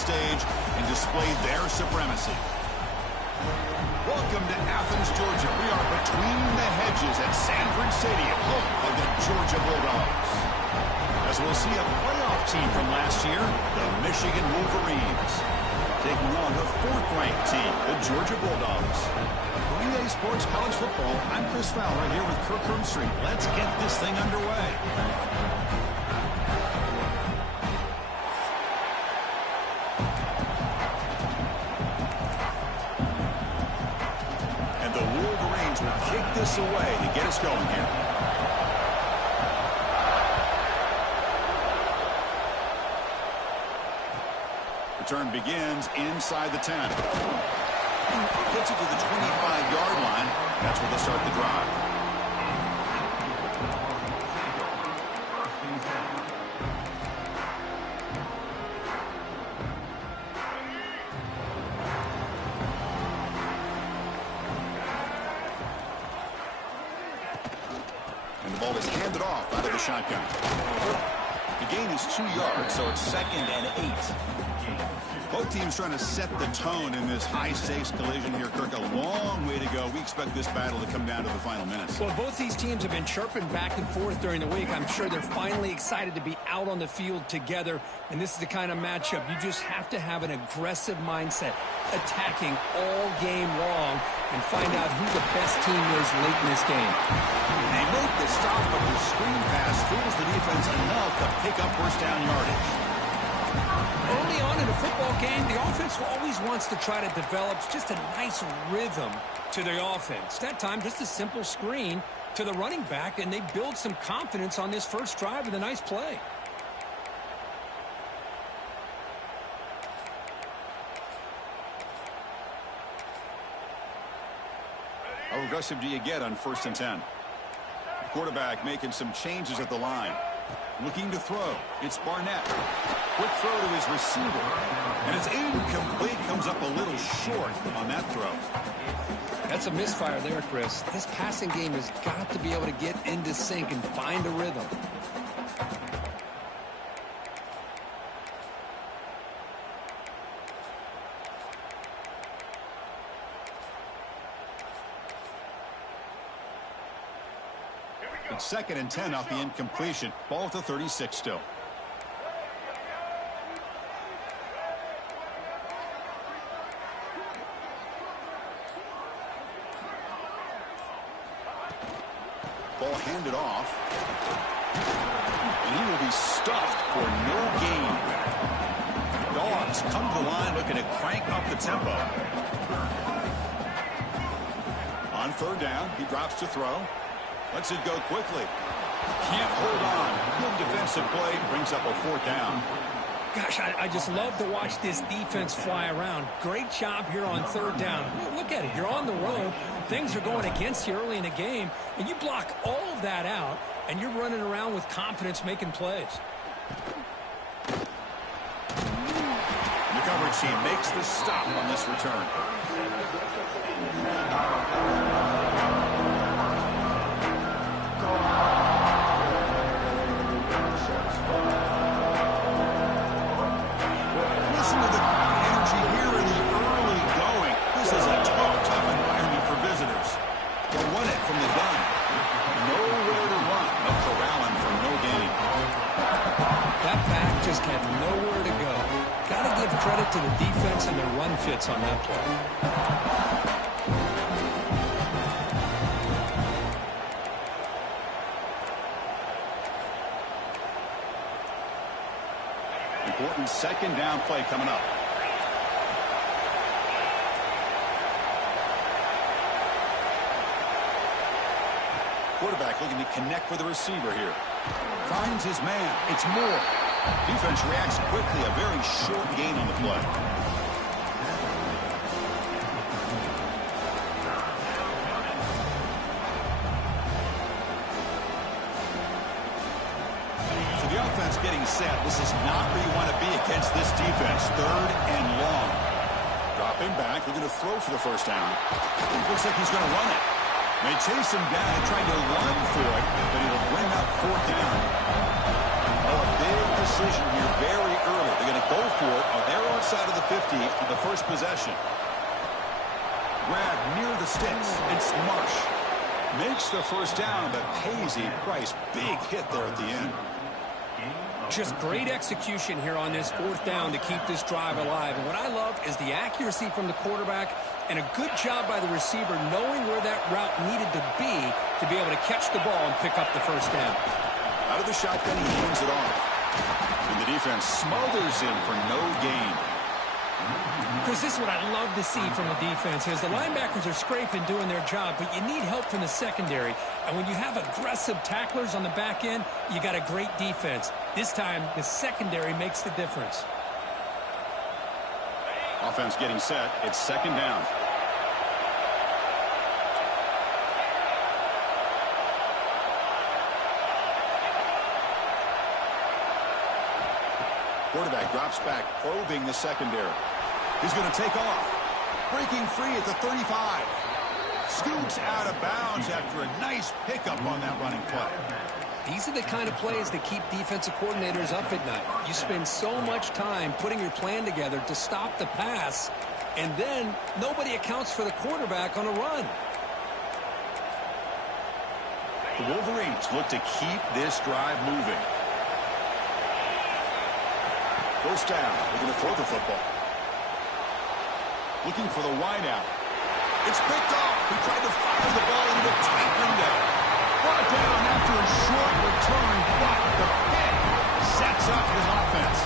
stage and display their supremacy. Welcome to Athens, Georgia. We are between the hedges at Sanford Stadium, home of the Georgia Bulldogs. As we'll see a playoff team from last year, the Michigan Wolverines, taking on the fourth-ranked team, the Georgia Bulldogs. For EA Sports College Football, I'm Chris Fowler here with Kirk Herbstreit. Let's get this thing underway. And the Wolverines will kick this away to get us going here. Return begins inside the 10. Gets it to the 25-yard line. That's where they'll start the drive. And the ball is handed off out of the shotgun. The gain is 2 yards, so it's 2nd and 8. Both teams trying to set the tone in this high-stakes collision here, Kirk. A long way to go. We expect this battle to come down to the final minutes. Well, both these teams have been chirping back and forth during the week. I'm sure they're finally excited to be out on the field together, and this is the kind of matchup you just have to have an aggressive mindset, attacking all game long, and find out who the best team is late in this game. They make the stop, but the screen pass fools the defense enough to pick up first down yardage. Early on in a football game, the offense always wants to try to develop just a nice rhythm to the offense. That time, just a simple screen to the running back, and they build some confidence on this first drive with a nice play. How aggressive do you get on 1st and 10? The quarterback making some changes at the line. Looking to throw. It's Barnett. Quick throw to his receiver. And it's incomplete. Comes up a little short on that throw. That's a misfire there, Chris. This passing game has got to be able to get into sync and find a rhythm. It's 2nd and 10 off the incompletion. Ball at the 36 still. Ball handed off. And he will be stuffed for no gain. Dogs come to the line looking to crank up the tempo. On 3rd down, he drops to throw. Lets it go quickly. Can't hold on. Good defensive play. Brings up a 4th down. Gosh, I just love to watch this defense fly around. Great job here on 3rd down. Look at it. You're on the road. Things are going against you early in the game, and you block all of that out, and you're running around with confidence making plays. The coverage team makes the stop on this return. Credit to the defense and their run fits on that play. Important 2nd down play coming up. Quarterback looking to connect with the receiver here. Finds his man. It's Moore. Defense reacts quickly. A very short gain on the play. So the offense getting set. This is not where you want to be against this defense. 3rd and long. Dropping back. Looking to throw for the first down. Looks like he's going to run it. They chase him down, trying to run for it, but it'll bring up 4th down. Oh, a big decision here very early. They're going to go for it. Oh, they're outside safety on the first possession. Grab near the sticks. It's Marsh. Makes the first down, but pays a price. Big hit there at the end. Just great execution here on this fourth down to keep this drive alive. And what I love is the accuracy from the quarterback and a good job by the receiver knowing where that route needed to be able to catch the ball and pick up the first down. Out of the shotgun, he hands it off. And the defense smothers him for no gain. Because this is what I love to see from the defense is the linebackers are scraping, doing their job, but you need help from the secondary. And when you have aggressive tacklers on the back end, you got a great defense. This time, the secondary makes the difference. Offense getting set. It's second down. Quarterback drops back, probing the secondary. He's going to take off. Breaking free at the 35. Scoots out of bounds after a nice pickup on that running play. These are the kind of plays that keep defensive coordinators up at night. You spend so much time putting your plan together to stop the pass, and then nobody accounts for the quarterback on a run. The Wolverines look to keep this drive moving. First down, looking to throw the football. Looking for the wideout. It's picked off. He tried to fire the ball into a tight window. Brought down after a short return, but the pick sets up his offense.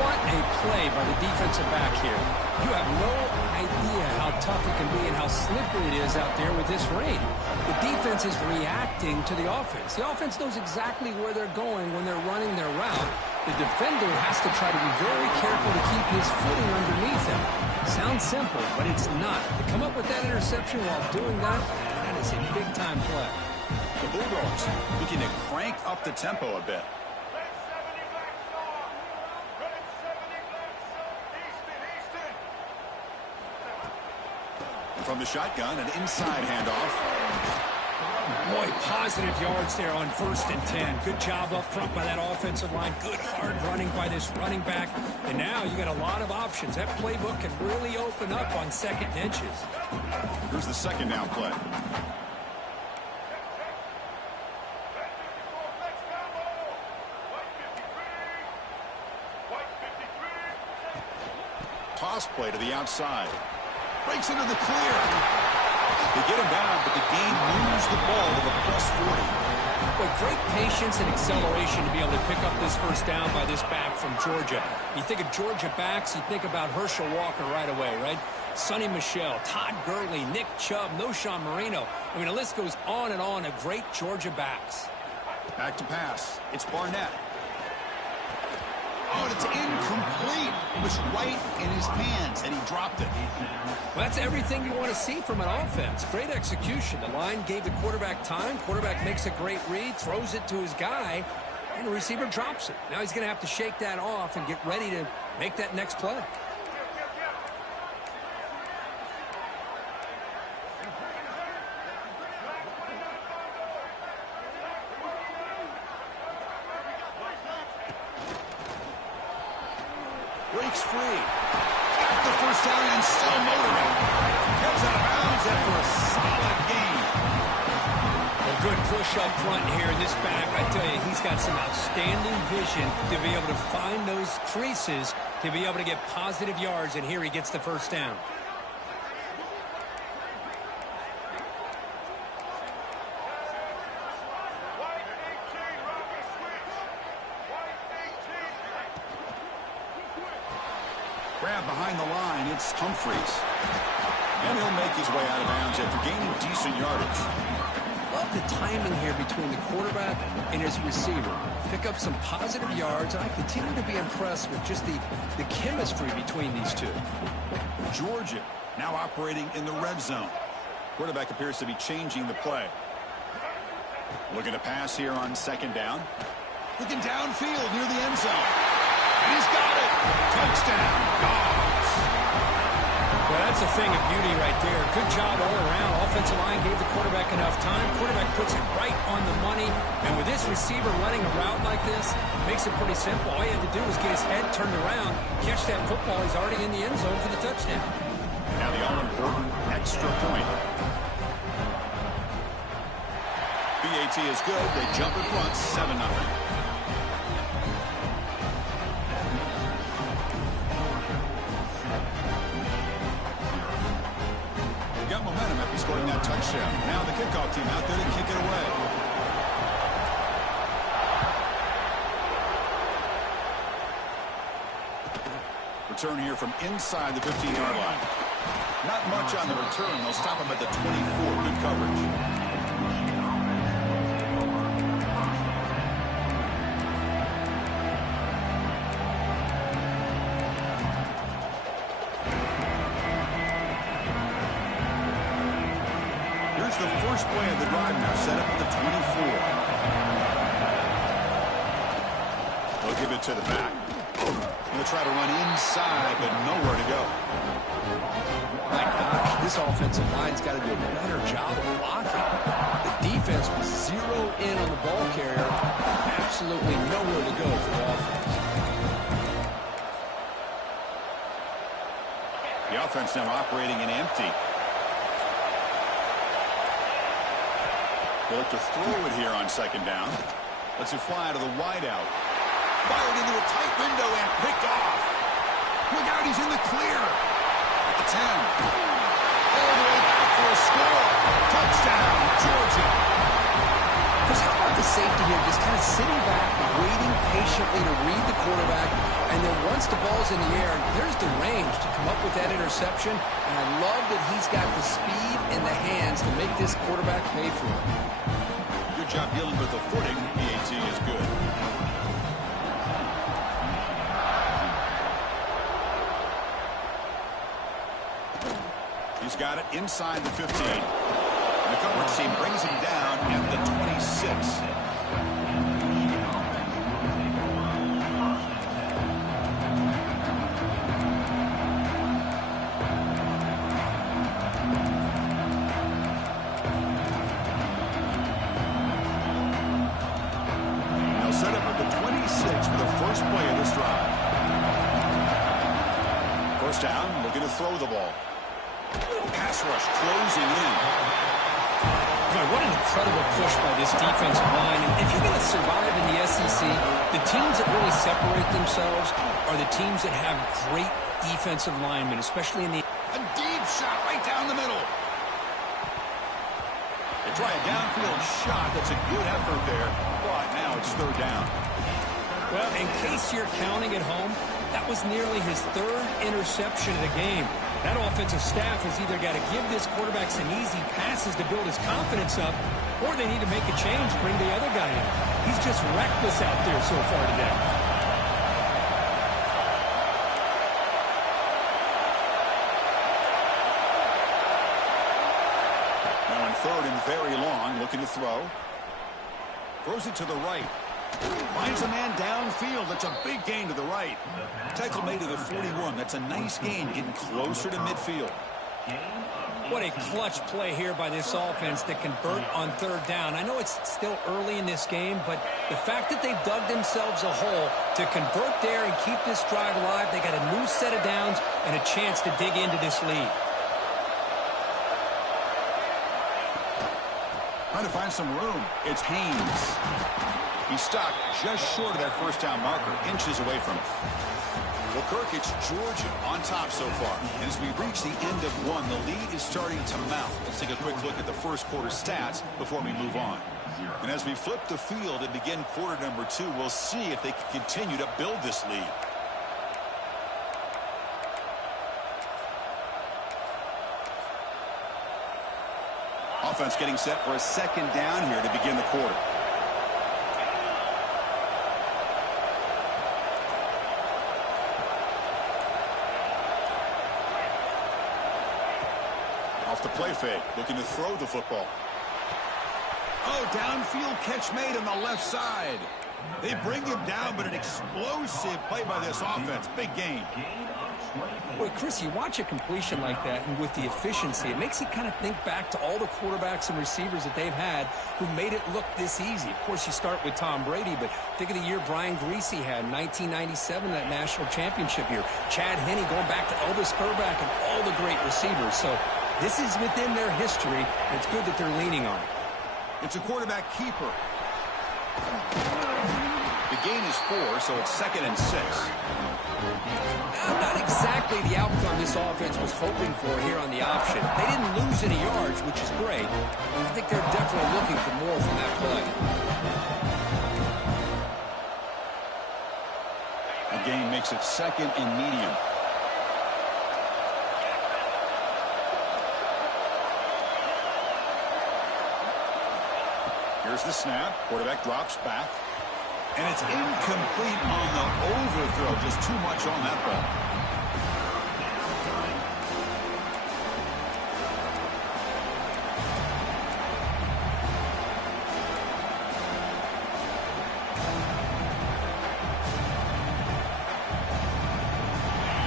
What a play by the defensive back here. You have no idea how tough it can be and how slippery it is out there with this rain. The defense is reacting to the offense. The offense knows exactly where they're going when they're running their route. The defender has to try to be very careful to keep his footing underneath him. Sounds simple, but it's not. To come up with that interception while doing that, that is a big-time play. The Bulldogs looking to crank up the tempo a bit. From the shotgun, an inside handoff. Boy, positive yards there on 1st and 10. Good job up front by that offensive line. Good hard running by this running back. And now you got a lot of options. That playbook can really open up on second and inches. Here's the second down play. Toss play to the outside. Breaks into the clear. They get him down, but the game moves the ball to the +40. But great patience and acceleration to be able to pick up this first down by this back from Georgia. You think of Georgia backs, you think about Herschel Walker right away, right? Sonny Michel, Todd Gurley, Nick Chubb, Noshawn Marino. I mean, the list goes on and on of great Georgia backs. Back to pass. It's Barnett. Oh, and it's incomplete. It was right in his hands, and he dropped it. Well, that's everything you want to see from an offense. Great execution. The line gave the quarterback time. Quarterback makes a great read, throws it to his guy, and the receiver drops it. Now he's going to have to shake that off and get ready to make that next play. Breaks free. Got the first down and still motoring. Gets out of bounds after a solid gain. A good push up front here in this back. I tell you, he's got some outstanding vision to be able to find those creases, to be able to get positive yards, and here he gets the first down. Grab behind the line, it's Humphreys. And he'll make his way out of bounds after gaining decent yardage. Love the timing here between the quarterback and his receiver. Pick up some positive yards, and I continue to be impressed with just the chemistry between these two. Georgia now operating in the red zone. Quarterback appears to be changing the play. Looking to pass here on second down. Looking downfield near the end zone. And he's got it. Touchdown, Dogs. Well, that's a thing of beauty right there. Good job all around. Offensive line gave the quarterback enough time. Quarterback puts it right on the money. And with this receiver running a route like this, makes it pretty simple. All you have to do is get his head turned around, catch that football. He's already in the end zone for the touchdown. Now the all-important extra point. BAT is good. They jump in front, 7-0. Momentum after scoring that touchdown. Now the kickoff team out there to kick it away. Return here from inside the 15-yard line. Not much on the return. They'll stop him at the 24. Good coverage. The first play of the drive now set up at the 24. They'll give it to the back. They'll try to run inside, but nowhere to go. My gosh, this offensive line's got to do a better job of blocking. The defense was zero in on the ball carrier. Absolutely nowhere to go for the offense. The offense now operating in empty. They look to throw it here on second down. Lets it fly to the wideout. Fired into a tight window and picked off. Look out, he's in the clear. At the 10. All the way back for a score. Touchdown, Georgia. Because how about the safety here? Just kind of sitting back, waiting patiently to read the quarterback. And then once the ball's in the air, there's the range to come up with that interception. And I love that he's got the speed and the hands to make this quarterback pay for it. Good job dealing with the footing. BAT is good. He's got it inside the 15. And the coverage team brings him down at the 26. Set up at the 26 for the first play of this drive. First down, looking to throw the ball. Pass rush closing in. What an incredible push by this defensive line. And if you're going to survive in the SEC, the teams that really separate themselves are the teams that have great defensive linemen, especially in the... A deep shot right down the middle. They try a downfield shot. That's a good effort there. But now it's third down. Well, in case you're counting at home, that was nearly his third interception of the game. That offensive staff has either got to give this quarterback some easy passes to build his confidence up, or they need to make a change, bring the other guy in. He's just reckless out there so far today. Now in third and very long, looking to throw. Throws it to the right. Finds a man downfield. That's a big gain to the right. Tackle made to the 41. That's a nice gain, getting closer to midfield. What a clutch play here by this offense to convert on third down. I know it's still early in this game, but the fact that they've dug themselves a hole to convert there and keep this drive alive, they got a new set of downs and a chance to dig into this lead. Trying to find some room. It's Haynes. He's stopped just short of that first down marker, inches away from it. Well, Kirk, it's Georgia on top so far. And as we reach the end of one, the lead is starting to mount. Let's take a quick look at the first quarter stats before we move on. And as we flip the field and begin quarter number 2, we'll see if they can continue to build this lead. Offense getting set for a second down here to begin the quarter. Off the play fake, looking to throw the football. Oh, downfield catch made on the left side. They bring him down, but an explosive play by this offense. Big gain. Well, Chris, you watch a completion like that, and with the efficiency, it makes you kind of think back to all the quarterbacks and receivers that they've had who made it look this easy. Of course, you start with Tom Brady, but think of the year Brian Griese had in 1997, that national championship year. Chad Henne going back to Elvis Grbac and all the great receivers. So this is within their history, and it's good that they're leaning on it. It's a quarterback keeper. The gain is 4, so it's 2nd and 6. Not exactly the outcome this offense was hoping for here on the option. They didn't lose any yards, which is great. I think they're definitely looking for more from that play. The gain makes it 2nd and medium. Here's the snap. Quarterback drops back. And it's incomplete on the overthrow. Just too much on that ball.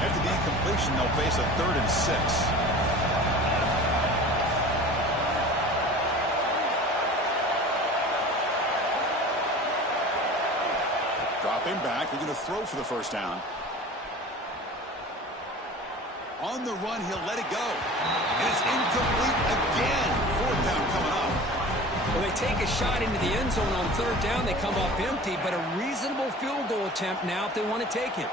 After the incompletion, they'll face a 3rd and 6. Dropping back, they're going to throw for the first down. On the run, he'll let it go. And it's incomplete again. 4th down coming up. Well, they take a shot into the end zone on 3rd down. They come up empty, but a reasonable field goal attempt now if they want to take it.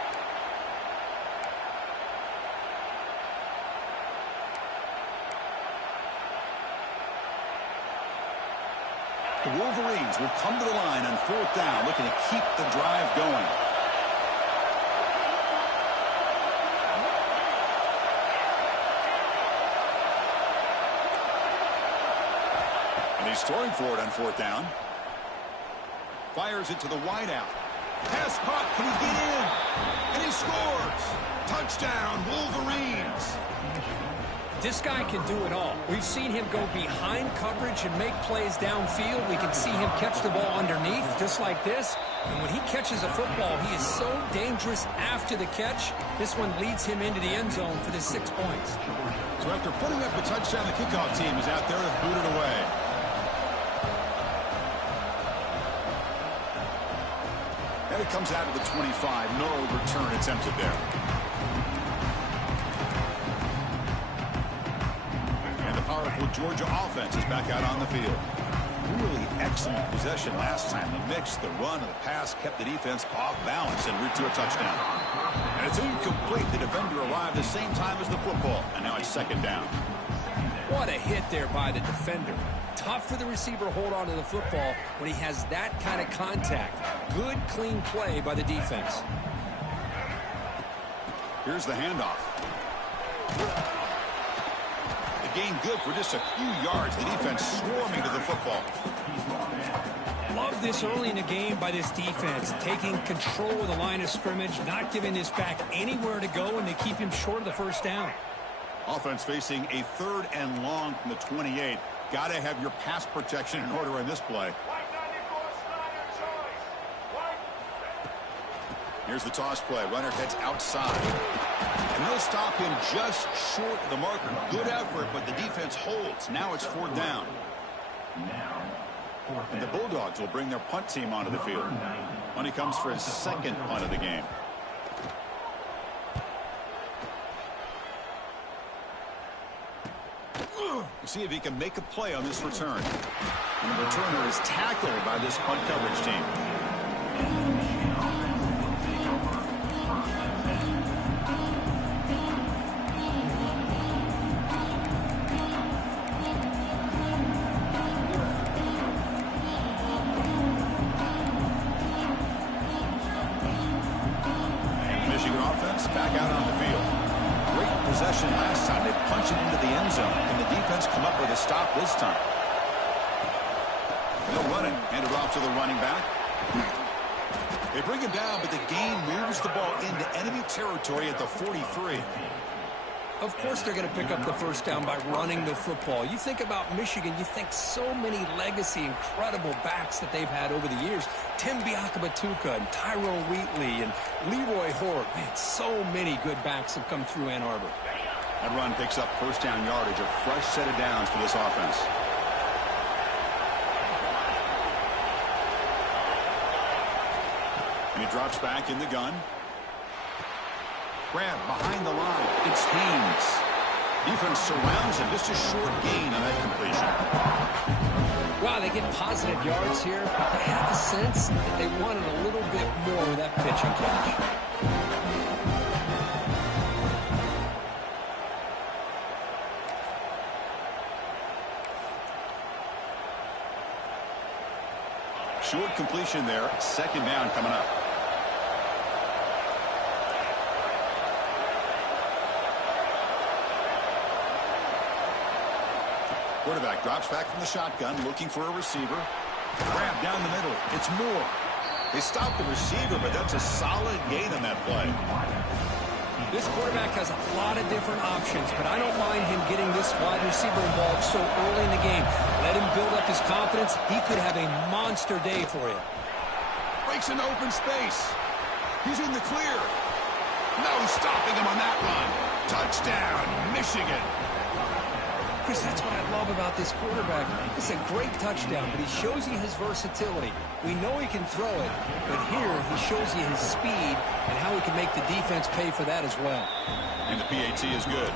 The Wolverines will come to the line on 4th down, looking to keep the drive going. And he's throwing for it on 4th down. Fires it to the wideout. Pass caught. Can he get in? And he scores. Touchdown, Wolverines. This guy can do it all. We've seen him go behind coverage and make plays downfield. We can see him catch the ball underneath, just like this. And when he catches a football, he is so dangerous after the catch. This one leads him into the end zone for the 6 points. So after putting up a touchdown, the kickoff team is out there to boot it away. And it comes out of the 25. No return attempted there. Powerful Georgia offense is back out on the field. Really excellent possession last time. The mix, the run, and the pass kept the defense off balance and route to a touchdown. And it's incomplete. The defender arrived the same time as the football, and now it's 2nd down. What a hit there by the defender. Tough for the receiver to hold on to the football when he has that kind of contact. Good, clean play by the defense. Here's the handoff. Gain good for just a few yards. The defense swarming to the football. Love this early in the game by this defense. Taking control of the line of scrimmage, not giving this back anywhere to go, and they keep him short of the 1st down. Offense facing a 3rd and long from the 28. Got to have your pass protection in order in this play. Here's the toss play. Runner heads outside. And they'll stop him just short of the marker. Good effort, but the defense holds. Now it's 4th down. And the Bulldogs will bring their punt team onto the field. Money comes for his 2nd punt of the game. We'll see if he can make a play on this return. And the returner is tackled by this punt coverage team. Back out on the field. Great possession last time. They punch it into the end zone. Can the defense come up with a stop this time? They'll run it. Hand it off to the running back. They bring him down, but the gain moves the ball into enemy territory at the 43. Of course they're going to pick up the first down by running the football. You think about Michigan, you think so many legacy, incredible backs that they've had over the years. Tim Biakabatuka and Tyrone Wheatley and Leroy Hort. Man, so many good backs have come through Ann Arbor. That run picks up first down yardage, a fresh set of downs for this offense. And he drops back in the gun. Grab behind the line. It's Haynes. Defense surrounds him. Just a short gain on that completion. Wow, they get positive yards here. I have the sense that they wanted a little bit more with that pitching catch. Short completion there. Second down coming up. Quarterback drops back from the shotgun, looking for a receiver. Grab down the middle. It's Moore. They stop the receiver, but that's a solid gain on that play. This quarterback has a lot of different options, but I don't mind him getting this wide receiver involved so early in the game. Let him build up his confidence. He could have a monster day for you. Breaks into open space. He's in the clear. No stopping him on that run. Touchdown, Michigan. Chris, that's what I love about this quarterback. It's a great touchdown, but he shows you his versatility. We know he can throw it, but here he shows you his speed and how he can make the defense pay for that as well. And the PAT is good.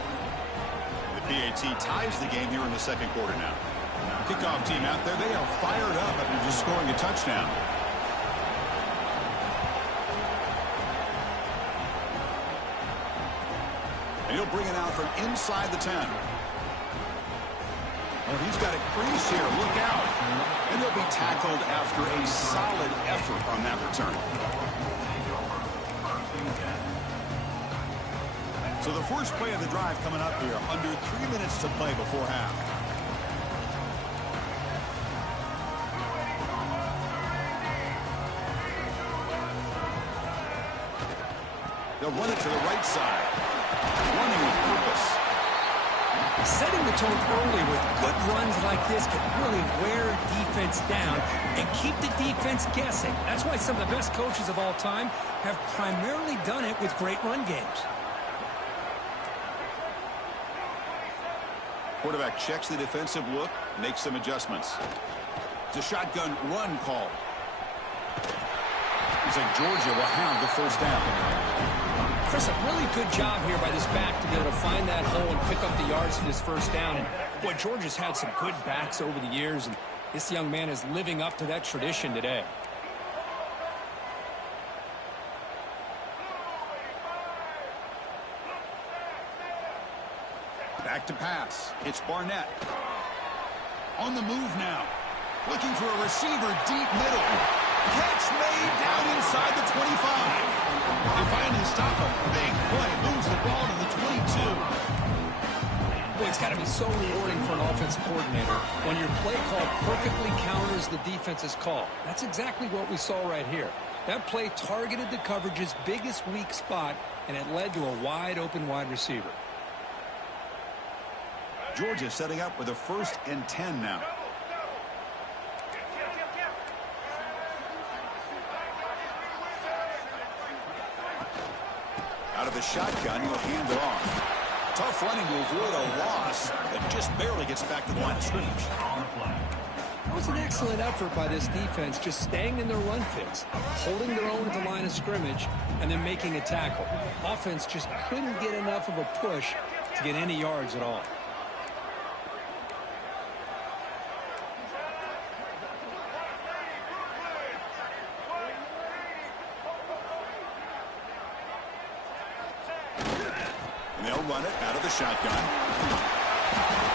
The PAT ties the game here in the second quarter now. Kickoff team out there, they are fired up after just scoring a touchdown. And he'll bring it out from inside the 10. Oh, he's got a crease here. Look out. And he'll be tackled after a solid effort on that return. So the first play of the drive coming up here. Under 3 minutes to play before half. They'll run it to the right side. Running with purpose. Setting the tone early with good runs like this can really wear defense down and keep the defense guessing. That's why some of the best coaches of all time have primarily done it with great run games. Quarterback checks the defensive look, makes some adjustments. It's a shotgun run call. Looks like Georgia will have the first down. Chris, a really good job here by this back to be able to find that hole and pick up the yards for this first down. And boy, Georgia's had some good backs over the years, and this young man is living up to that tradition today. Back to pass. It's Barnett. On the move now. Looking for a receiver deep middle. Catch made down inside the 25. They finally stop him. Big play. Moves the ball to the 22. Boy, it's got to be so rewarding for an offensive coordinator when your play call perfectly counters the defense's call. That's exactly what we saw right here. That play targeted the coverage's biggest weak spot, and it led to a wide-open wide receiver. Georgia setting up with a 1st and 10 now. Out of the shotgun, he'll hand it off. Tough running to avoid a loss, but just barely gets back to the line of scrimmage. That was an excellent effort by this defense, just staying in their run fits, holding their own at the line of scrimmage, and then making a tackle. Offense just couldn't get enough of a push to get any yards at all. And they'll run it out of the shotgun.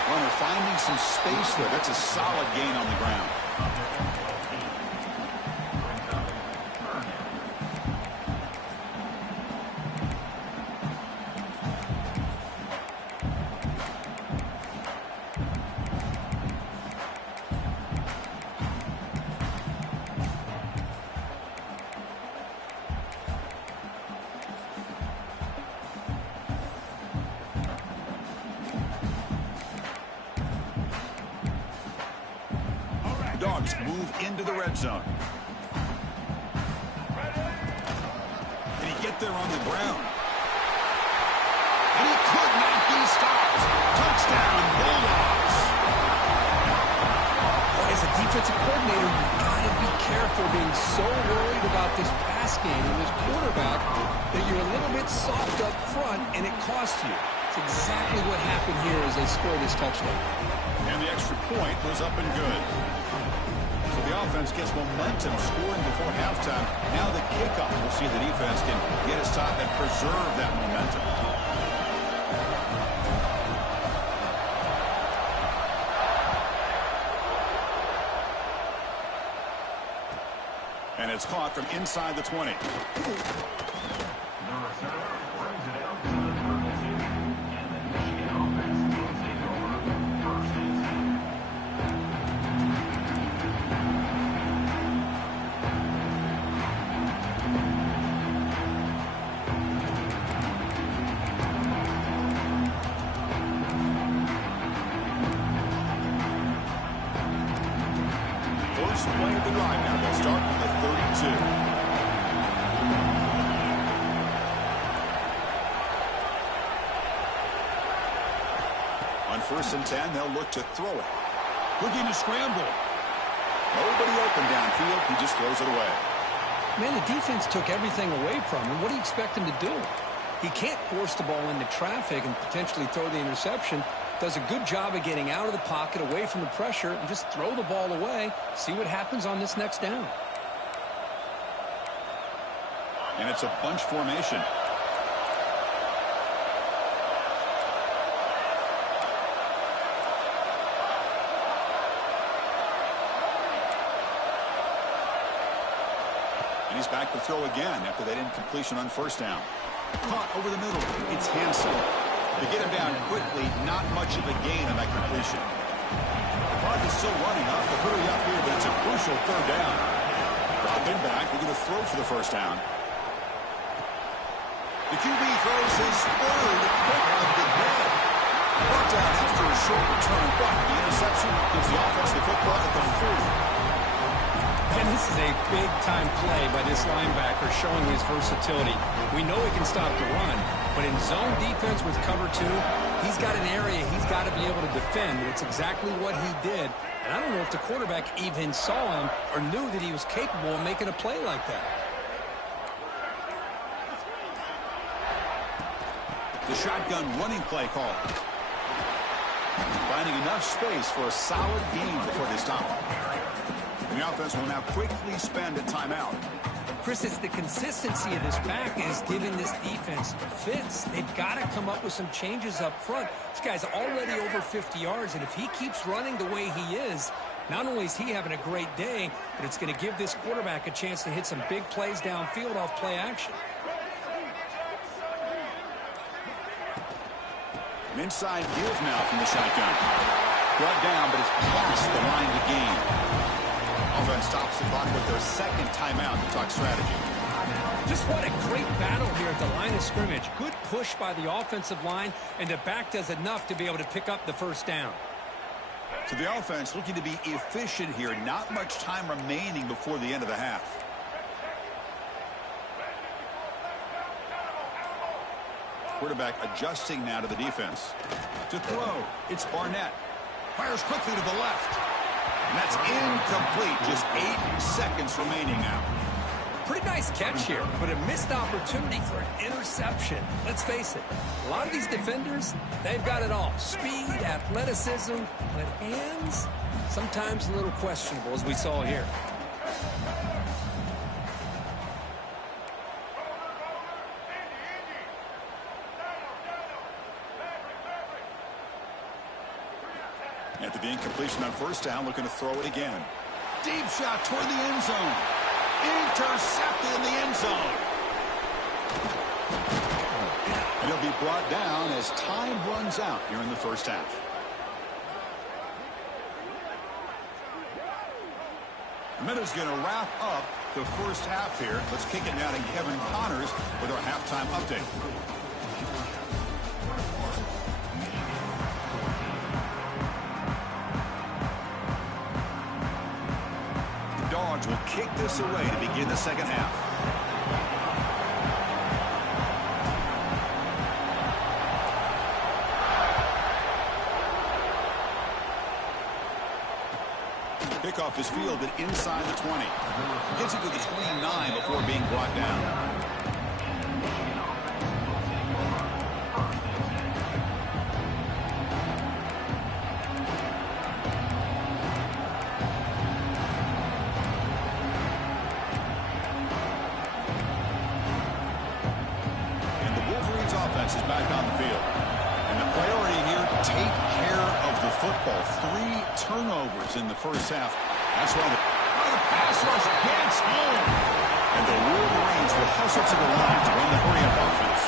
Runner finding some space there. That's a solid gain on the ground. Bulldogs move into the red zone. Did he get there on the ground? And he could not be stopped. Touchdown, Bulldogs. As a defensive coordinator, you've got to be careful being so worried about this pass game and this quarterback that you're a little bit soft up front and it costs you. It's exactly what happened here as they scored this touchdown. And the extra point was up and good. So the offense gets momentum scoring before halftime. Now the kickoff. We'll see if the defense can get his top and preserve that momentum. And it's caught from inside the 20. First play of the drive now. They'll start from the 32. On 1st and 10, they'll look to throw it. Looking to scramble. Nobody open downfield. He just throws it away. Man, the defense took everything away from him. What do you expect him to do? He can't force the ball into traffic and potentially throw the interception. Does a good job of getting out of the pocket, away from the pressure, and just throw the ball away. See what happens on this next down. And it's a bunch formation. And he's back to throw again after that incompletion on 1st down. Caught over the middle. It's Hansen. To get him down quickly, not much of a gain on that completion. The clock is still running. Off to hurry up here, but it's a crucial 3rd down. Dropping back, we're going to throw for the 1st down. The QB throws his 3rd pick of the day. Brought down after a short return, but the interception gives the offense the football at the 40. And this is a big-time play by this linebacker showing his versatility. We know he can stop the run, but in zone defense with cover 2, he's got an area he's got to be able to defend. It's exactly what he did. And I don't know if the quarterback even saw him or knew that he was capable of making a play like that. The shotgun running play call. Finding enough space for a solid gain before they stop. And the offense will now quickly spend a timeout. Chris, it's the consistency of this back is giving this defense fits. They've got to come up with some changes up front. This guy's already over 50 yards, and if he keeps running the way he is, not only is he having a great day, but it's going to give this quarterback a chance to hit some big plays downfield off play action. An inside give now from the shotgun. Brought down, but it's past the line to gain. Offense stops the clock with their 2nd timeout to talk strategy. Just what a great battle here at the line of scrimmage. Good push by the offensive line, and the back does enough to be able to pick up the 1st down. So the offense looking to be efficient here. Not much time remaining before the end of the half. Quarterback adjusting now to the defense. To throw, it's Barnett. Fires quickly to the left. And that's incomplete. Just 8 seconds remaining now. Pretty nice catch here, but a missed opportunity for an interception. Let's face it, a lot of these defenders, they've got it all. Speed, athleticism, but hands, sometimes a little questionable, as we saw here. After the incompletion on 1st down, looking to throw it again. Deep shot toward the end zone. Intercepted in the end zone. And he'll be brought down as time runs out here in the 1st half. The minute's going to wrap up the 1st half here. Let's kick it now to Kevin Connors with our halftime update. will kick this away to begin the second half. Kickoff is fielded inside the 20. Gets it to the 29 before being brought down. Is back on the field. And the priority here, take care of the football. 3 turnovers in the first half. That's why the pass rush gets home. And the Wolverines will hustle to the line to run the hurry-up offense.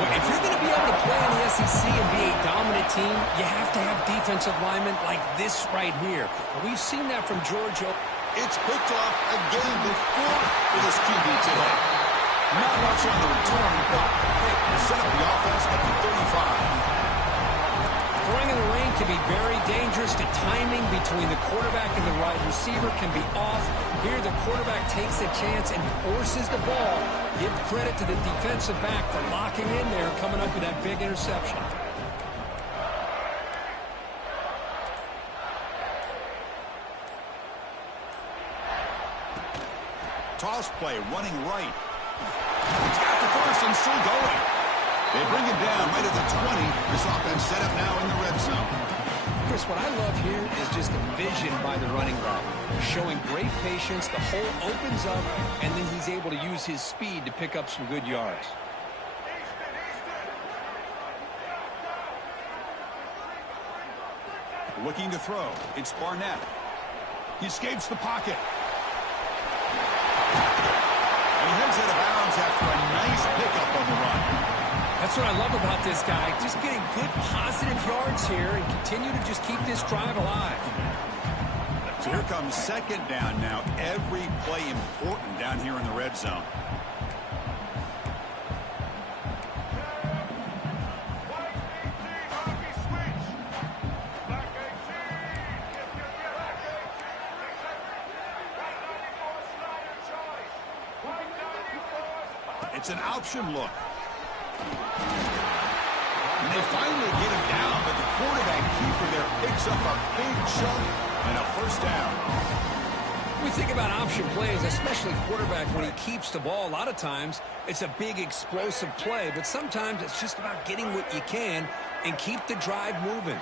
Well, if you're going to be able to play in the SEC and be a dominant team, you have to have defensive linemen like this right here. We've seen that from Georgia. It's picked off again, the 4th for this QB today. Not much on the return, but hey, set up the offense at the 35. Throwing in the rain can be very dangerous. The timing between the quarterback and the wide receiver can be off. Here, the quarterback takes a chance and forces the ball. Give credit to the defensive back for locking in there, coming up with that big interception. Toss play, running right. He's got the first and still going. They bring him down right at the 20. This offense set up now in the red zone. Chris, what I love here is just the vision by the running back. Showing great patience, the hole opens up, and then he's able to use his speed to pick up some good yards. Looking to throw. It's Barnett. He escapes the pocket. And he heads out of bounds after a nice pickup on the run. That's what I love about this guy. Just getting good positive yards here and continue to just keep this drive alive. So here comes second down now. Every play important down here in the red zone. It's an option look. And they finally get him down, but the quarterback keeper there picks up a big chunk and a first down. We think about option plays, especially quarterback, when he keeps the ball. A lot of times, it's a big explosive play, but sometimes it's just about getting what you can and keep the drive moving.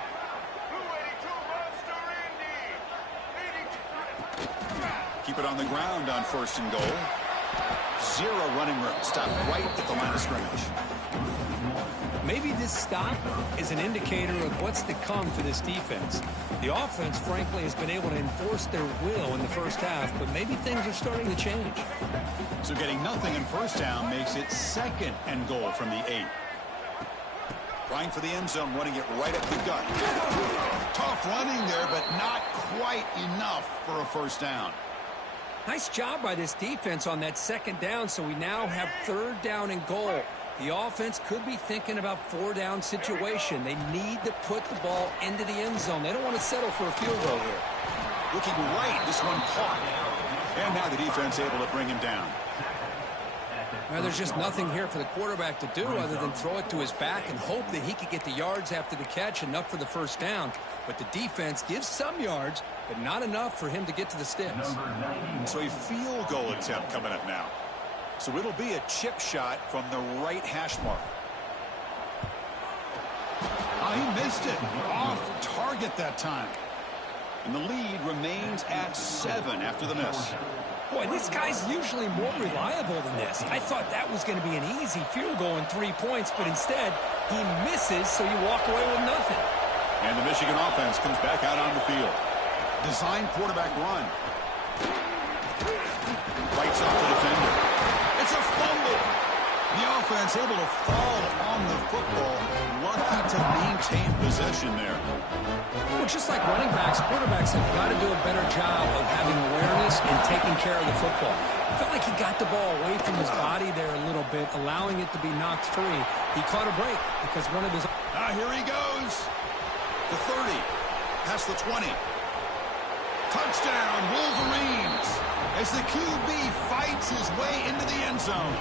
Keep it on the ground on first and goal. 0 running room. Stop right at the line of scrimmage. Maybe this stop is an indicator of what's to come for this defense. The offense, frankly, has been able to enforce their will in the first half, but maybe things are starting to change. So getting nothing in first down makes it second and goal from the 8. Trying for the end zone, running it right up the gut. Tough running there, but not quite enough for a first down. Nice job by this defense on that second down, so we now have 3rd down and goal. The offense could be thinking about 4-down situation. They need to put the ball into the end zone. They don't want to settle for a field goal here. Looking right, this one caught. And now the defense able to bring him down. Well, there's just nothing here for the quarterback to do other than throw it to his back and hope that he could get the yards after the catch, enough for the first down. But the defense gives some yards, but not enough for him to get to the sticks. So a field goal attempt coming up now. So it'll be a chip shot from the right hash mark. Oh, he missed it. Off target that time. And the lead remains at 7 after the miss. Boy, this guy's usually more reliable than this. I thought that was going to be an easy field goal and 3 points, but instead he misses, so you walk away with nothing. And the Michigan offense comes back out on the field. Design quarterback run. Fights off the defender. It's a fumble. The offense able to fall on the football. Lucky to maintain possession there. Well, just like running backs, quarterbacks have got to do a better job of having awareness and taking care of the football. I felt like he got the ball away from his body there a little bit, allowing it to be knocked free. He caught a break because one of his... Here he goes. The 30. Past the 20. Touchdown, Wolverines. as the QB fights his way into the end zone.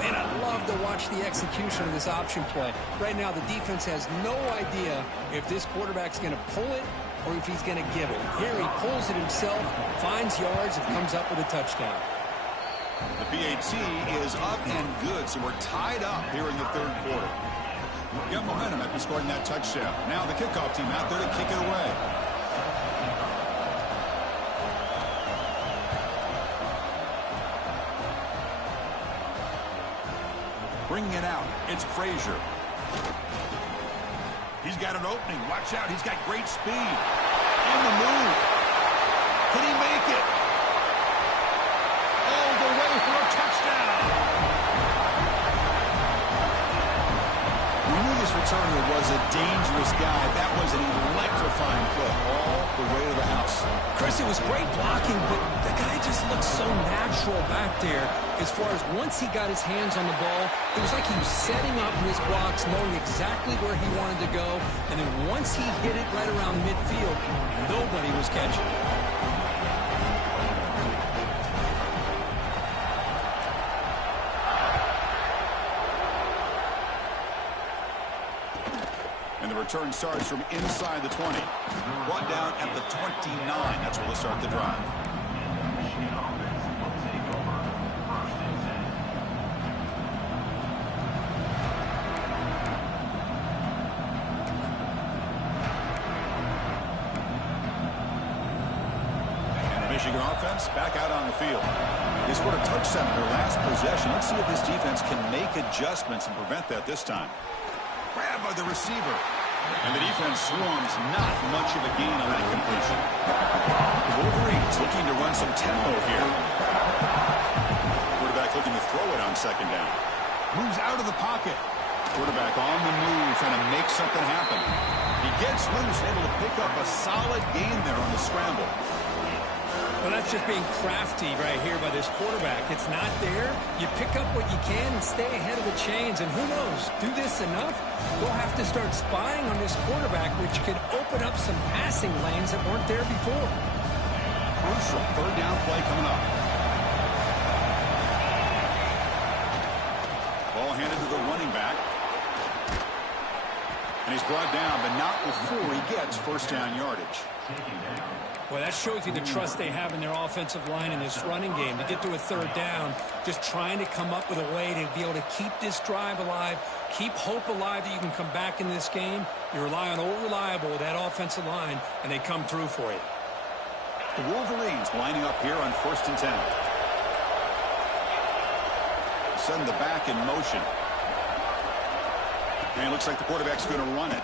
And I love to watch the execution of this option play. Right now, the defense has no idea if this quarterback's going to pull it or if he's going to give it. Here he pulls it himself, finds yards, and comes up with a touchdown. The PAT is up and good, so we're tied up here in the third quarter. We got momentum after scoring that touchdown. Now the kickoff team out there to kick it away. Bringing it out, it's Frazier. He's got an opening. Watch out, he's got great speed. On the move. Can he make it? All the way for a touchdown. We knew this returner was a dangerous guy. That was an electrifying play all the way to the house. Chris, it was great blocking, but the guy just looked so natural back there. As far as once he got his hands on the ball, it was like he was setting up his blocks, knowing exactly where he wanted to go. And then once he hit it right around midfield, nobody was catching it. And the return starts from inside the 20. Brought down at the 29. That's where they'll start the drive. Michigan offense back out on the field. They scored a touchdown in their last possession. Let's see if this defense can make adjustments and prevent that this time. Grabbed by the receiver. And the defense swarms, not much of a gain on that completion. The Wolverines looking to run some tempo here. Quarterback looking to throw it on second down. Moves out of the pocket. Quarterback on the move, trying to make something happen. He gets loose, able to pick up a solid gain there on the scramble. Well, that's just being crafty right here by this quarterback. It's not there. You pick up what you can and stay ahead of the chains. And who knows, do this enough, we'll have to start spying on this quarterback, which could open up some passing lanes that weren't there before. Crucial third down play coming up. Ball handed to the running back. And he's brought down, but not before he gets first down yardage. Well, that shows you the trust they have in their offensive line in this running game. To get to a third down, just trying to come up with a way to be able to keep this drive alive, keep hope alive that you can come back in this game. You rely on Old Reliable with that offensive line, and they come through for you. The Wolverines lining up here on 1st and 10. Send the back in motion. And it looks like the quarterback's going to run it.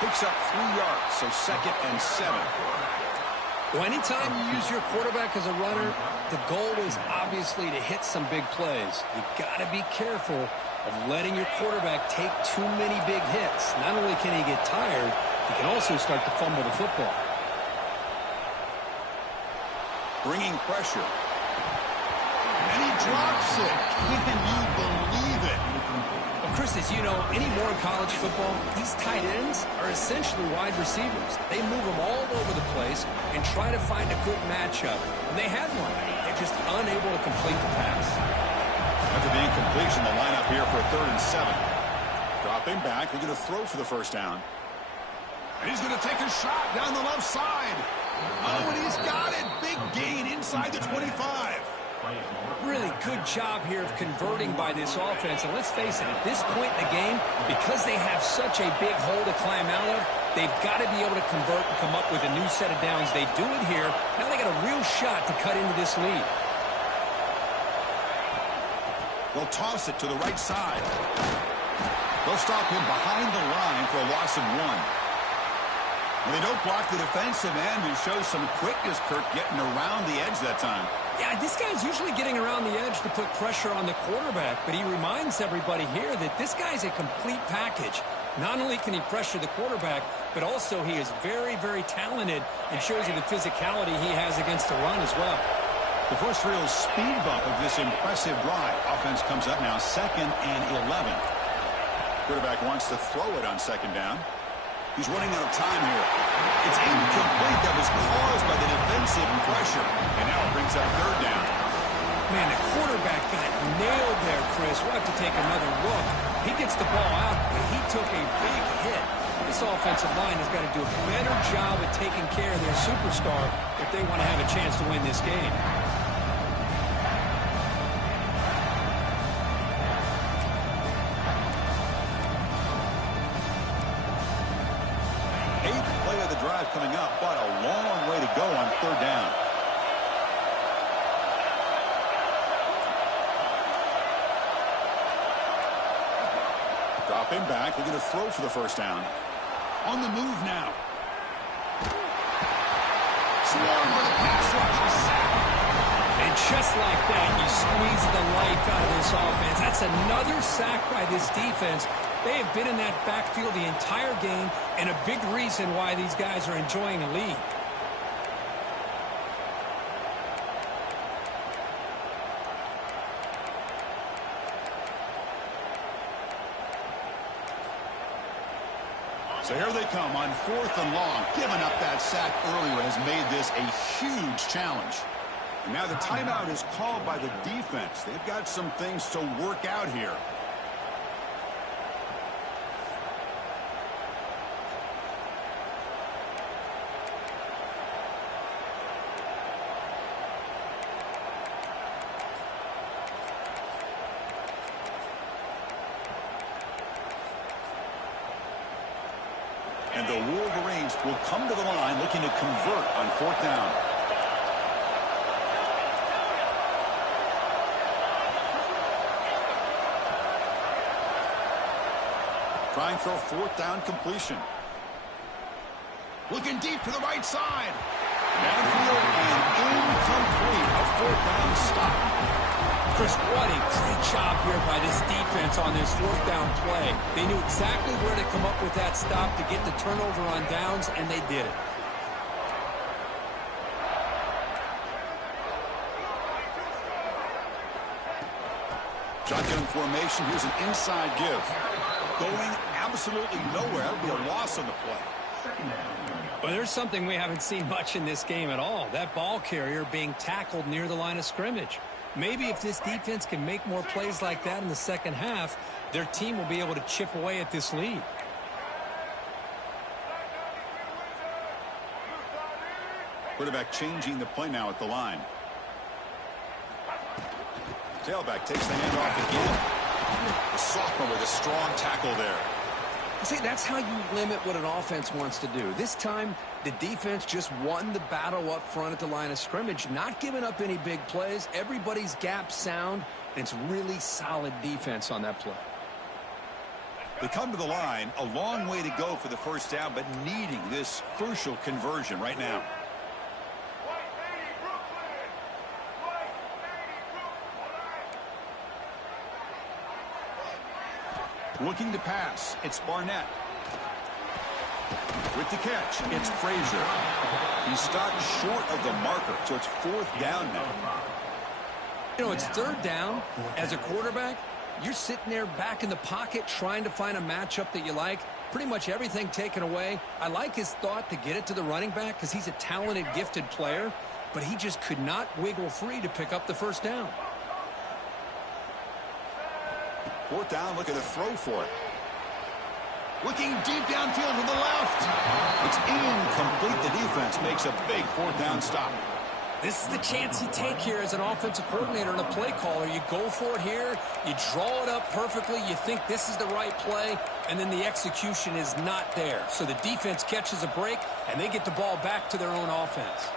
Picks up 3 yards, so 2nd and 7. Well, anytime you use your quarterback as a runner, the goal is obviously to hit some big plays. You got to be careful of letting your quarterback take too many big hits. Not only can he get tired, he can also start to fumble the football. Bringing pressure. And he drops it. Can you believe it? Chris, as you know, anymore in college football, these tight ends are essentially wide receivers. They move them all over the place and try to find a good matchup. And they had one. They're just unable to complete the pass. After the incompletion, the lineup here for a 3rd and 7. Dropping back, they're going to throw for the first down. And he's going to take a shot down the left side. Oh, and he's got it. Big gain inside the 25. Really good job here of converting by this offense. And let's face it, at this point in the game, because they have such a big hole to climb out of, they've got to be able to convert and come up with a new set of downs. They do it here. Now they got a real shot to cut into this lead. They'll toss it to the right side. They'll stop him behind the line for a loss of 1. And they don't block the defensive end, who shows some quickness, Kirk, getting around the edge that time. Yeah, this guy's usually getting around the edge to put pressure on the quarterback, but he reminds everybody here that this guy's a complete package. Not only can he pressure the quarterback, but also he is very, very talented and shows you the physicality he has against the run as well. The first real speed bump of this impressive drive. Offense comes up now 2nd and 11. Quarterback wants to throw it on 2nd down. He's running out of time here. It's incomplete. That was caused by the defensive pressure. And now it brings up third down. Man, the quarterback got nailed there, Chris. We'll have to take another look. He gets the ball out, but he took a big hit. This offensive line has got to do a better job at taking care of their superstar if they want to have a chance to win this game. Coming up, but a long way to go on third down. Dropping back, looking to throw for the first down. On the move now. Swarmed by the pass rush. And just like that, you squeeze the life out of this offense. That's another sack by this defense. They have been in that backfield the entire game, and a big reason why these guys are enjoying a lead. So here they come on 4th and long. Giving up that sack earlier has made this a huge challenge. And now the timeout is called by the defense. They've got some things to work out here. And the Wolverines will come to the line looking to convert on 4th down. Trying for a 4th down completion. Looking deep to the right side. Downfield and incomplete. A 4th down stop. Chris, what a great job here by this defense on this 4th down play. They knew exactly where to come up with that stop to get the turnover on downs, and they did it. Shotgun formation. Here's an inside give. Going absolutely nowhere. That would be a loss on the play. Well, there's something we haven't seen much in this game at all. That ball carrier being tackled near the line of scrimmage. Maybe if this defense can make more plays like that in the second half, their team will be able to chip away at this lead. Quarterback changing the play now at the line. Tailback takes the handoff again. The sophomore with a strong tackle there. See, that's how you limit what an offense wants to do. This time, the defense just won the battle up front at the line of scrimmage, not giving up any big plays. Everybody's gap sound, and it's really solid defense on that play. They come to the line, a long way to go for the first down, but needing this crucial conversion right now. Looking to pass, it's Barnett. With the catch, it's Frazier. He's stopped short of the marker, so it's 4th down now. You know, it's 3rd down. As a quarterback, you're sitting there back in the pocket trying to find a matchup that you like. Pretty much everything taken away. I like his thought to get it to the running back because he's a talented, gifted player, but he just could not wiggle free to pick up the first down. 4th down, looking to throw for it. Looking deep downfield to the left. It's incomplete. The defense makes a big 4th down stop. This is the chance you take here as an offensive coordinator and a play caller. You go for it here. You draw it up perfectly. You think this is the right play, and then the execution is not there. So the defense catches a break, and they get the ball back to their own offense.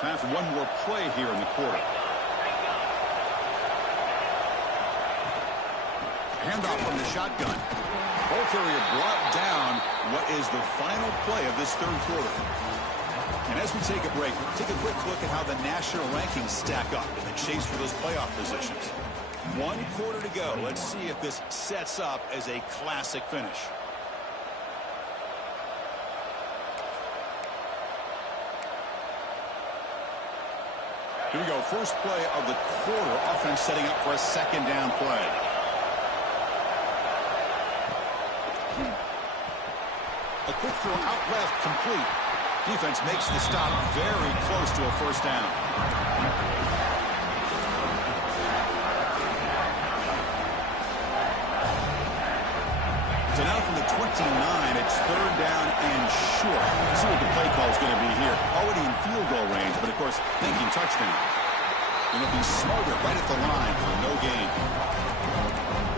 Time for one more play here in the quarter. Handoff from the shotgun. Ball carrier brought down what is the final play of this 3rd quarter. And as we take a break, take a quick look at how the national rankings stack up in the chase for those playoff positions. 1 quarter to go. Let's see if this sets up as a classic finish. Here we go. First play of the quarter. Offense setting up for a 2nd down play. throw out left, complete. Defense makes the stop very close to a first down. So now from the 29, it's third down and short. Let's see what the play call is going to be here. Already in field goal range, but of course, thinking touchdown. And it'll be smarter right at the line for no gain.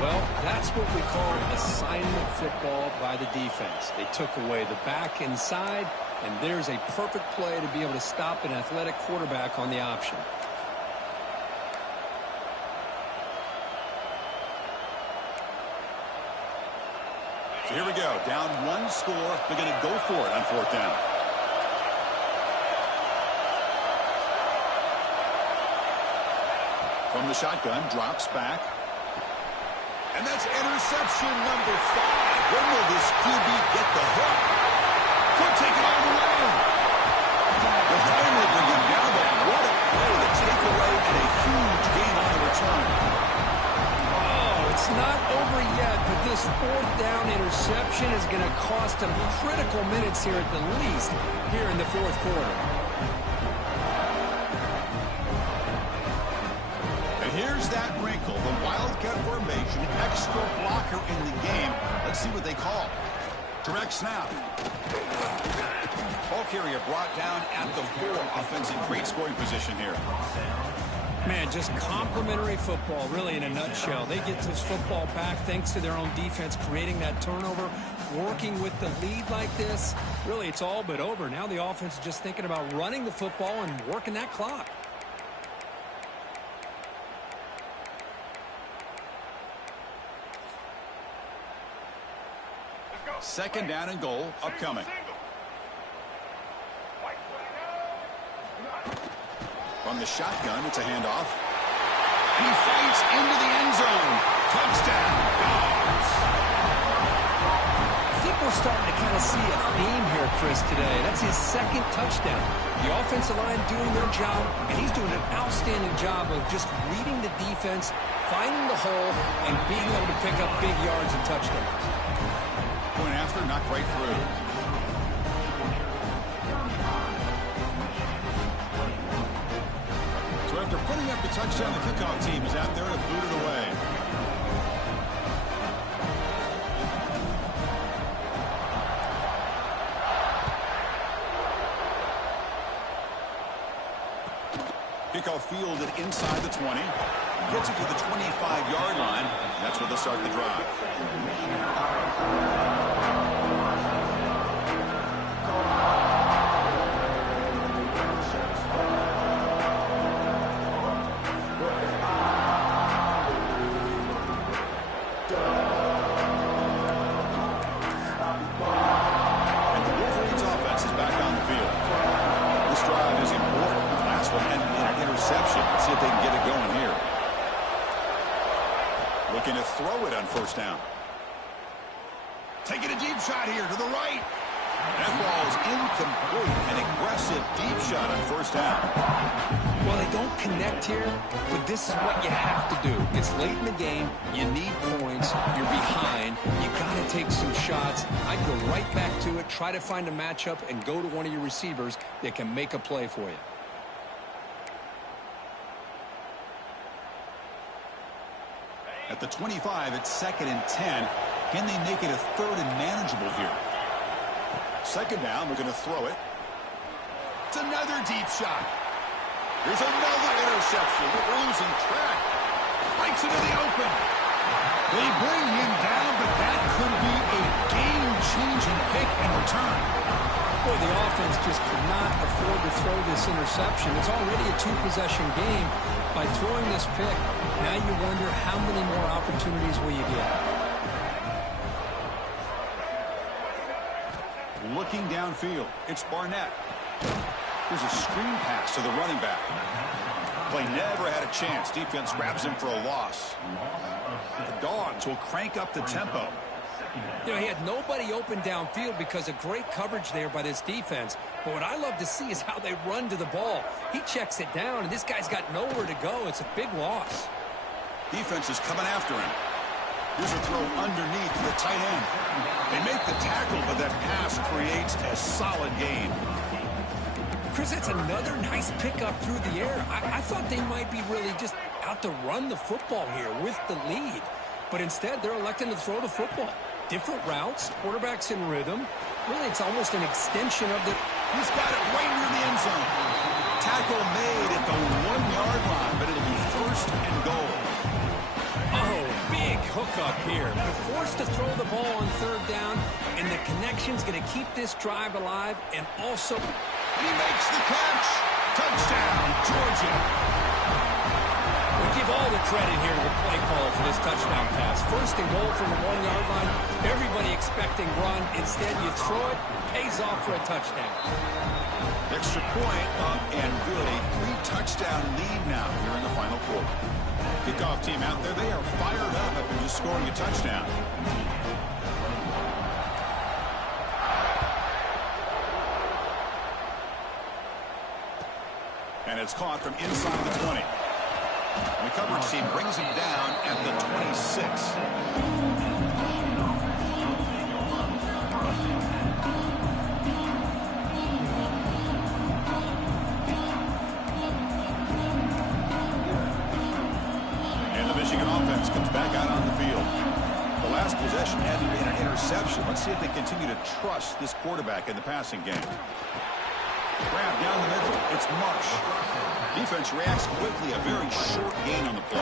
Well, that's what we call assignment football by the defense. They took away the back inside, and there's a perfect play to be able to stop an athletic quarterback on the option. So here we go. Down one score. They're going to go for it on fourth down. From the shotgun, drops back. And that's interception number 5. When will this QB get the hook? Could take it all the way. They'll finally bring him down, but what a play. The takeaway and a huge gain on the return. It's not over yet, but this fourth down interception is going to cost them critical minutes here at the least here in the fourth quarter. And here's that wrinkle, the Wildcat formation, extra blocker in the game. Let's see what they call. Direct snap. Ball carrier brought down at the 4. Offense in great scoring position here. Man, just complimentary football, really, in a nutshell. They get this football back thanks to their own defense, creating that turnover, working with the lead like this. Really, it's all but over. Now the offense is just thinking about running the football and working that clock. Second down and goal, upcoming. From the shotgun, it's a handoff. He fights into the end zone. Touchdown, Dogs. I think we're starting to kind of see a theme here, Chris, today. That's his second touchdown. The offensive line doing their job, and he's doing an outstanding job of just reading the defense, finding the hole, and being able to pick up big yards and touchdowns. Going after, knocked right through. After putting up the touchdown, the kickoff team is out there to boot it away. Kickoff fielded inside the 20. Gets it to the 25-yard line. That's where they'll start the drive. Looking to throw it on first down. Taking a deep shot here to the right. That ball is incomplete. An aggressive deep shot on first down. Well, they don't connect here, but this is what you have to do. It's late in the game. You need points. You're behind. You got to take some shots. I'd go right back to it, try to find a matchup, and go to one of your receivers that can make a play for you. At the 25, it's second and 10. Can they make it a third and manageable here? Second down, we're going to throw it. It's another deep shot. There's another interception. We're losing track. Breaks into the open. They bring him down, but that could be a game-changing pick and return. Boy, the offense just cannot afford to throw this interception. It's already a two-possession game. By throwing this pick, now you wonder how many more opportunities will you get. Looking downfield, it's Barnett. There's a screen pass to the running back. Play never had a chance. Defense grabs him for a loss. The Dogs will crank up the tempo. You know, he had nobody open downfield because of great coverage there by this defense. But what I love to see is how they run to the ball. He checks it down, and this guy's got nowhere to go. It's a big loss. Defense is coming after him. Here's a throw underneath the tight end. They make the tackle, but that pass creates a solid gain. Chris, that's another nice pickup through the air. I thought they might be really just out to run the football here with the lead. But instead, they're electing to throw the football. Different routes, quarterback's in rhythm. Really, it's almost an extension of the... He's got it right near the end zone. Tackle made at the 1-yard line, but it'll be first and goal. Oh, big hookup here. They're forced to throw the ball on third down, and the connection's going to keep this drive alive, and also... He makes the catch. Touchdown, Georgia. We give all the credit here to the play caller for this touchdown pass. First and goal from the 1-yard line. Everybody expecting run. Instead, you throw it, pays off for a touchdown. Extra point up and good. A 3-touchdown lead now here in the final quarter. Kickoff team out there. They are fired up after just scoring a touchdown. And it's caught from inside the 20. And the coverage team brings him down at the 26. And the Michigan offense comes back out on the field. The last possession had to be an interception. Let's see if they continue to trust this quarterback in the passing game. Grab down the middle. It's Marsh. Defense reacts quickly. A very short gain on the play.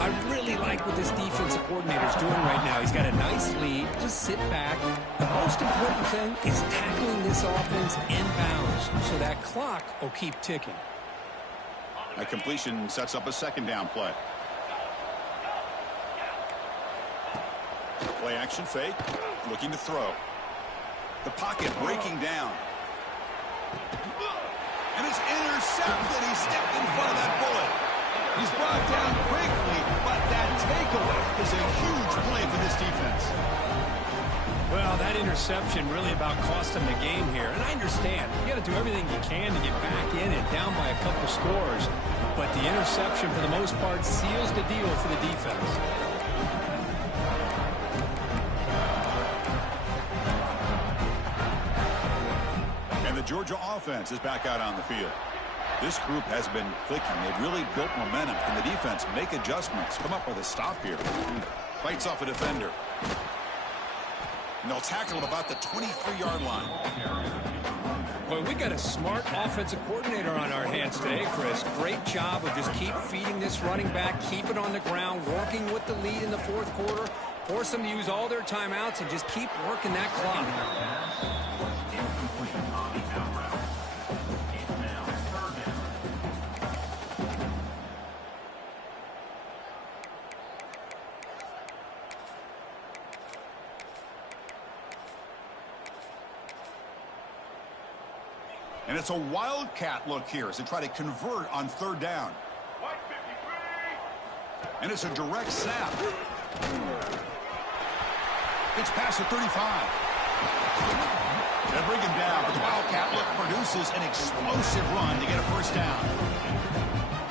I really like what this defensive coordinator is doing right now. He's got a nice lead. Just sit back. The most important thing is tackling this offense inbounds so that clock will keep ticking. A completion sets up a second down play. Play action fake. Looking to throw. The pocket breaking down. And it's intercepted. He stepped in front of that bullet. He's brought down quickly, but that takeaway is a huge play for this defense. Well, that interception really about cost them the game here. And I understand. You got to do everything you can to get back in it, down by a couple scores. But the interception, for the most part, seals the deal for the defense. The Georgia offense is back out on the field. This group has been clicking. They've really built momentum. Can the defense make adjustments? Come up with a stop here. Fights off a defender. And they'll tackle him about the 23-yard line. Well, we got a smart offensive coordinator on our hands today, Chris. Great job of just keep feeding this running back, keep it on the ground, working with the lead in the fourth quarter, force them to use all their timeouts, and just keep working that clock. And it's a wildcat look here as they try to convert on third down. And it's a direct snap. It's past the 35. They bring him down, but the wildcat look produces an explosive run to get a first down.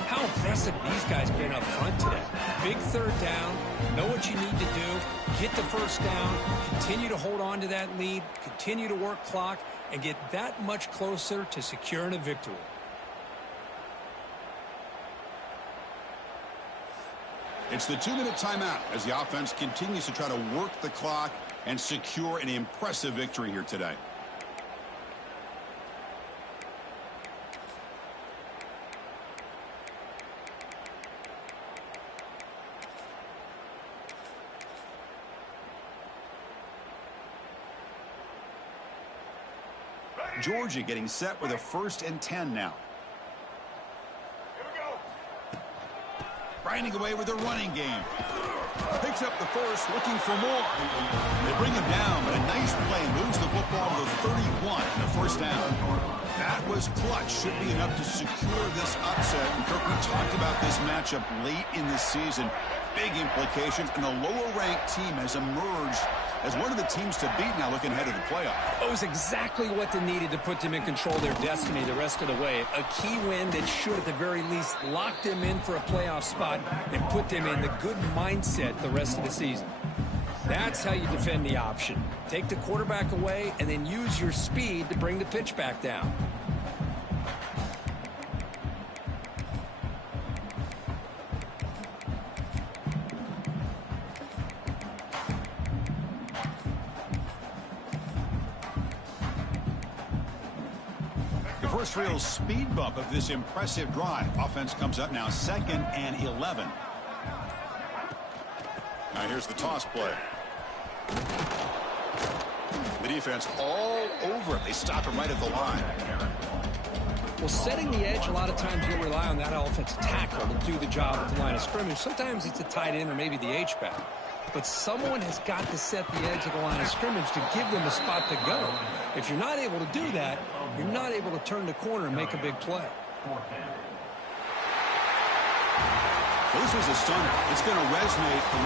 How impressive these guys been up front today. Big third down, know what you need to do, get the first down, continue to hold on to that lead, continue to work clock, and get that much closer to securing a victory. It's the 2-minute timeout as the offense continues to try to work the clock and secure an impressive victory here today. Georgia getting set with a 1st and 10 now. Here we go. Grinding away with their running game. Picks up the first, looking for more. They bring him down, but a nice play moves the football to the 31 and a first down. That was clutch. Should be enough to secure this upset. And Kirk, we talked about this matchup late in the season. Big implications, and the lower-ranked team has emerged as one of the teams to beat now looking ahead of the playoff. It was exactly what they needed to put them in control of their destiny the rest of the way. A key win that should, at the very least, lock them in for a playoff spot and put them in the good mindset the rest of the season. That's how you defend the option. Take the quarterback away and then use your speed to bring the pitch back down. The first real speed bump of this impressive drive. Offense comes up now 2nd and 11. Now here's the toss play. The defense all over it. They stop him right at the line. Well, setting the edge, a lot of times you'll rely on that offensive tackle to do the job at the line of scrimmage. Sometimes it's a tight end or maybe the H-back. But someone has got to set the edge of the line of scrimmage to give them a spot to go. If you're not able to do that, you're not able to turn the corner and make a big play. Well, this was a stunner. It's going to resonate around.